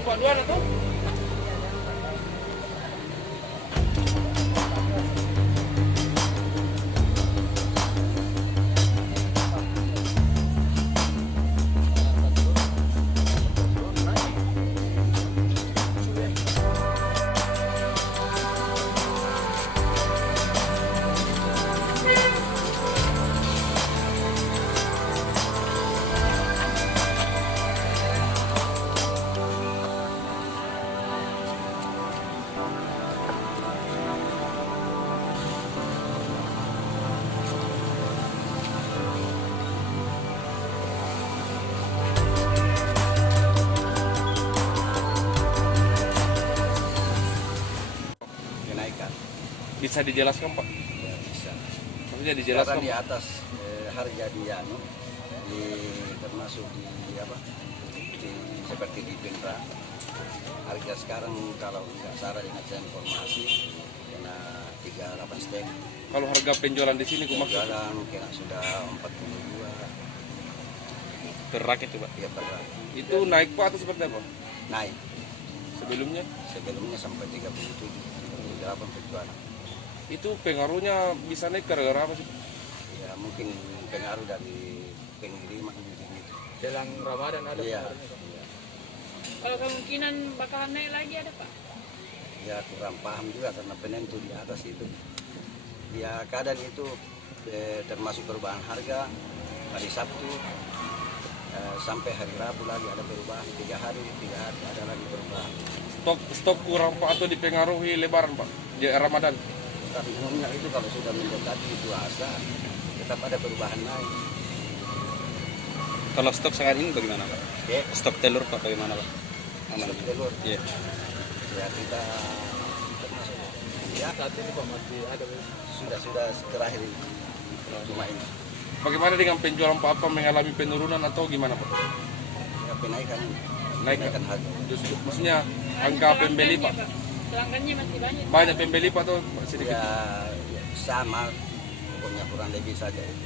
Pak Duan atau? Kenaikan. Bisa dijelaskan Pak? Ya, bisa. Maksudnya dijelaskan. Sekarang di atas harga di termasuk di apa? Seperti di Pindra. Harga sekarang kalau nggak salah dengan saya informasi kena 38,5. Kalau harga penjualan di sini kumaksud Penjualan kena sudah 42 per rak itu Pak? ya per rak. Itu naik Pak atau seperti apa? Naik. Sebelumnya Sampai 37, 38 penjualan. itu pengaruhnya bisa naik gara-gara apa sih? Ya mungkin pengaruh dari pengiriman mungkin itu. Jelang Ramadan ada Iya. pengaruhnya, Pak. Iya. Kalau kemungkinan bakalan naik lagi ada Pak? Ya kurang paham juga karena penentu di atas itu. Ya keadaan itu termasuk perubahan harga hari Sabtu sampai hari Rabu lagi ada perubahan 3 hari ada lagi perubahan. Stok kurang Pak atau dipengaruhi Lebaran Pak di Ramadan? Tapi umumnya itu kalau sudah mendekati puasa tetap ada perubahan naik. Kalau stok sekarang ini bagaimana Pak? Ya, Stok telur Pak bagaimana Pak? Aman. stok telur. Iya. Ya kita termasuk ya Saat ini Pak masih ada sudah terakhir ini. Cuma ini Bagaimana dengan penjualan Pak? Apa mengalami penurunan atau gimana Pak? ya, penaikan Naik harga. Justru, maksudnya angka pembeli Pak? Pelanggannya masih banyak. Banyak pembeli Pak atau sedikit? Ya sama pokoknya kurang lebih saja itu.